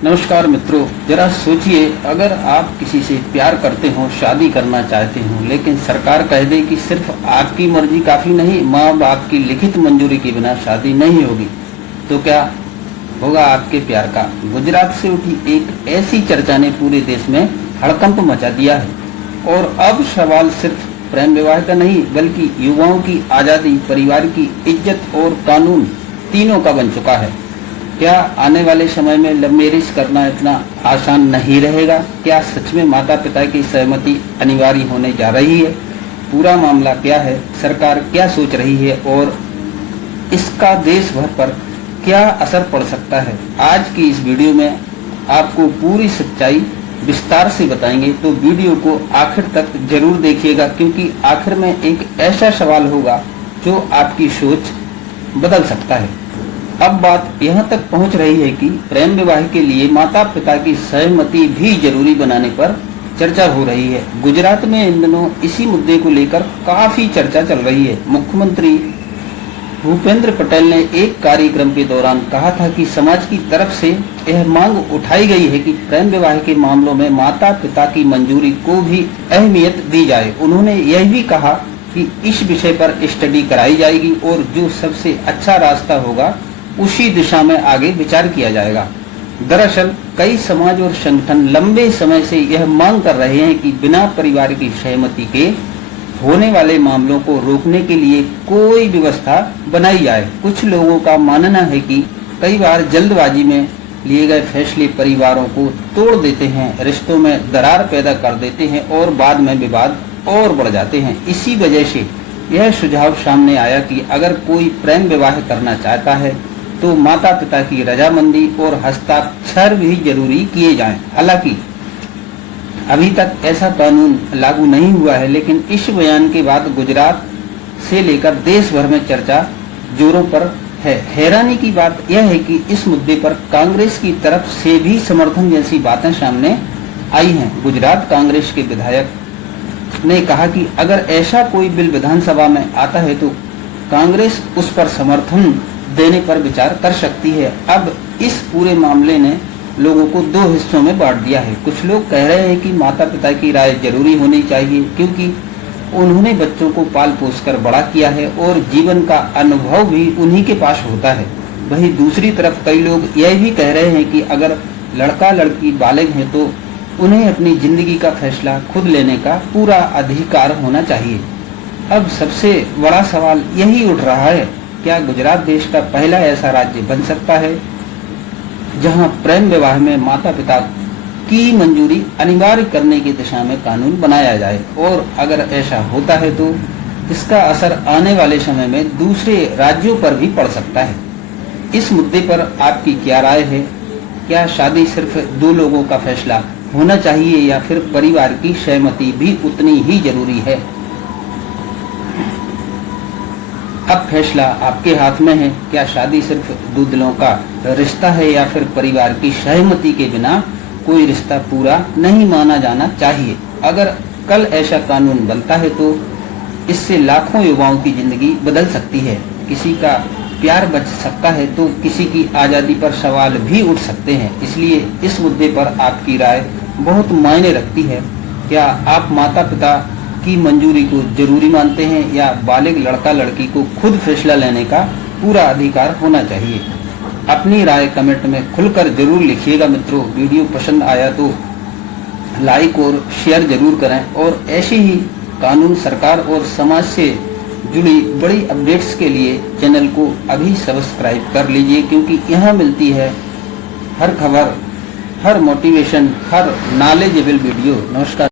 नमस्कार मित्रों, जरा सोचिए, अगर आप किसी से प्यार करते हो, शादी करना चाहते हो, लेकिन सरकार कह दे कि सिर्फ आपकी मर्जी काफी नहीं, माँ बाप की लिखित मंजूरी के बिना शादी नहीं होगी, तो क्या होगा आपके प्यार का। गुजरात से उठी एक ऐसी चर्चा ने पूरे देश में हड़कंप मचा दिया है। और अब सवाल सिर्फ प्रेम विवाह का नहीं, बल्कि युवाओं की आजादी, परिवार की इज्जत और कानून तीनों का बन चुका है। क्या आने वाले समय में लव मैरिज करना इतना आसान नहीं रहेगा? क्या सच में माता पिता की सहमति अनिवार्य होने जा रही है? पूरा मामला क्या है, सरकार क्या सोच रही है और इसका देश भर पर क्या असर पड़ सकता है? आज की इस वीडियो में आपको पूरी सच्चाई विस्तार से बताएंगे, तो वीडियो को आखिर तक जरूर देखिएगा, क्योंकि आखिर में एक ऐसा सवाल होगा जो आपकी सोच बदल सकता है। अब बात यहाँ तक पहुँच रही है कि प्रेम विवाह के लिए माता पिता की सहमति भी जरूरी बनाने पर चर्चा हो रही है। गुजरात में इन दिनों इसी मुद्दे को लेकर काफी चर्चा चल रही है। मुख्यमंत्री भूपेंद्र पटेल ने एक कार्यक्रम के दौरान कहा था कि समाज की तरफ से यह मांग उठाई गई है कि प्रेम विवाह के मामलों में माता पिता की मंजूरी को भी अहमियत दी जाए। उन्होंने यह भी कहा कि इस विषय पर स्टडी कराई जाएगी और जो सबसे अच्छा रास्ता होगा उसी दिशा में आगे विचार किया जाएगा। दरअसल कई समाज और संगठन लंबे समय से यह मांग कर रहे हैं कि बिना परिवार की सहमति के होने वाले मामलों को रोकने के लिए कोई व्यवस्था बनाई जाए। कुछ लोगों का मानना है कि कई बार जल्दबाजी में लिए गए फैसले परिवारों को तोड़ देते हैं, रिश्तों में दरार पैदा कर देते हैं और बाद में विवाद और बढ़ जाते हैं। इसी वजह से यह सुझाव सामने आया कि अगर कोई प्रेम विवाह करना चाहता है तो माता पिता की रजामंदी और हस्ताक्षर भी जरूरी किए जाएं। हालांकि अभी तक ऐसा कानून लागू नहीं हुआ है, लेकिन इस बयान के बाद गुजरात से लेकर देश भर में चर्चा जोरों पर है। हैरानी की बात यह है कि इस मुद्दे पर कांग्रेस की तरफ से भी समर्थन जैसी बातें सामने आई हैं। गुजरात कांग्रेस के विधायक ने कहा कि अगर ऐसा कोई बिल विधानसभा में आता है तो कांग्रेस उस पर समर्थन देने पर विचार कर सकती है। अब इस पूरे मामले ने लोगों को दो हिस्सों में बांट दिया है। कुछ लोग कह रहे हैं कि माता पिता की राय जरूरी होनी चाहिए, क्योंकि उन्होंने बच्चों को पाल पोस कर बड़ा किया है और जीवन का अनुभव भी उन्हीं के पास होता है। वहीं दूसरी तरफ कई लोग यह भी कह रहे हैं कि अगर लड़का लड़की बालिग है तो उन्हें अपनी जिंदगी का फैसला खुद लेने का पूरा अधिकार होना चाहिए। अब सबसे बड़ा सवाल यही उठ रहा है, क्या गुजरात देश का पहला ऐसा राज्य बन सकता है जहां प्रेम विवाह में माता पिता की मंजूरी अनिवार्य करने की दिशा में कानून बनाया जाए? और अगर ऐसा होता है तो इसका असर आने वाले समय में दूसरे राज्यों पर भी पड़ सकता है। इस मुद्दे पर आपकी क्या राय है? क्या शादी सिर्फ दो लोगों का फैसला होना चाहिए या फिर परिवार की सहमति भी उतनी ही जरूरी है? अब फैसला आपके हाथ में है। क्या शादी सिर्फ दो दिलों का रिश्ता है या फिर परिवार की सहमति के बिना कोई रिश्ता पूरा नहीं माना जाना चाहिए? अगर कल ऐसा कानून बनता है तो इससे लाखों युवाओं की जिंदगी बदल सकती है। किसी का प्यार बच सकता है तो किसी की आजादी पर सवाल भी उठ सकते हैं। इसलिए इस मुद्दे पर आपकी राय बहुत मायने रखती है। क्या आप माता पिता की मंजूरी को जरूरी मानते हैं या बालिग लड़का लड़की को खुद फैसला लेने का पूरा अधिकार होना चाहिए? अपनी राय कमेंट में खुलकर जरूर लिखिएगा। मित्रों, वीडियो पसंद आया तो लाइक और शेयर जरूर करें और ऐसे ही कानून, सरकार और समाज से जुड़ी बड़ी अपडेट्स के लिए चैनल को अभी सब्सक्राइब कर लीजिए, क्योंकि यहाँ मिलती है हर खबर, हर मोटिवेशन, हर नॉलेजेबल वीडियो। नमस्कार।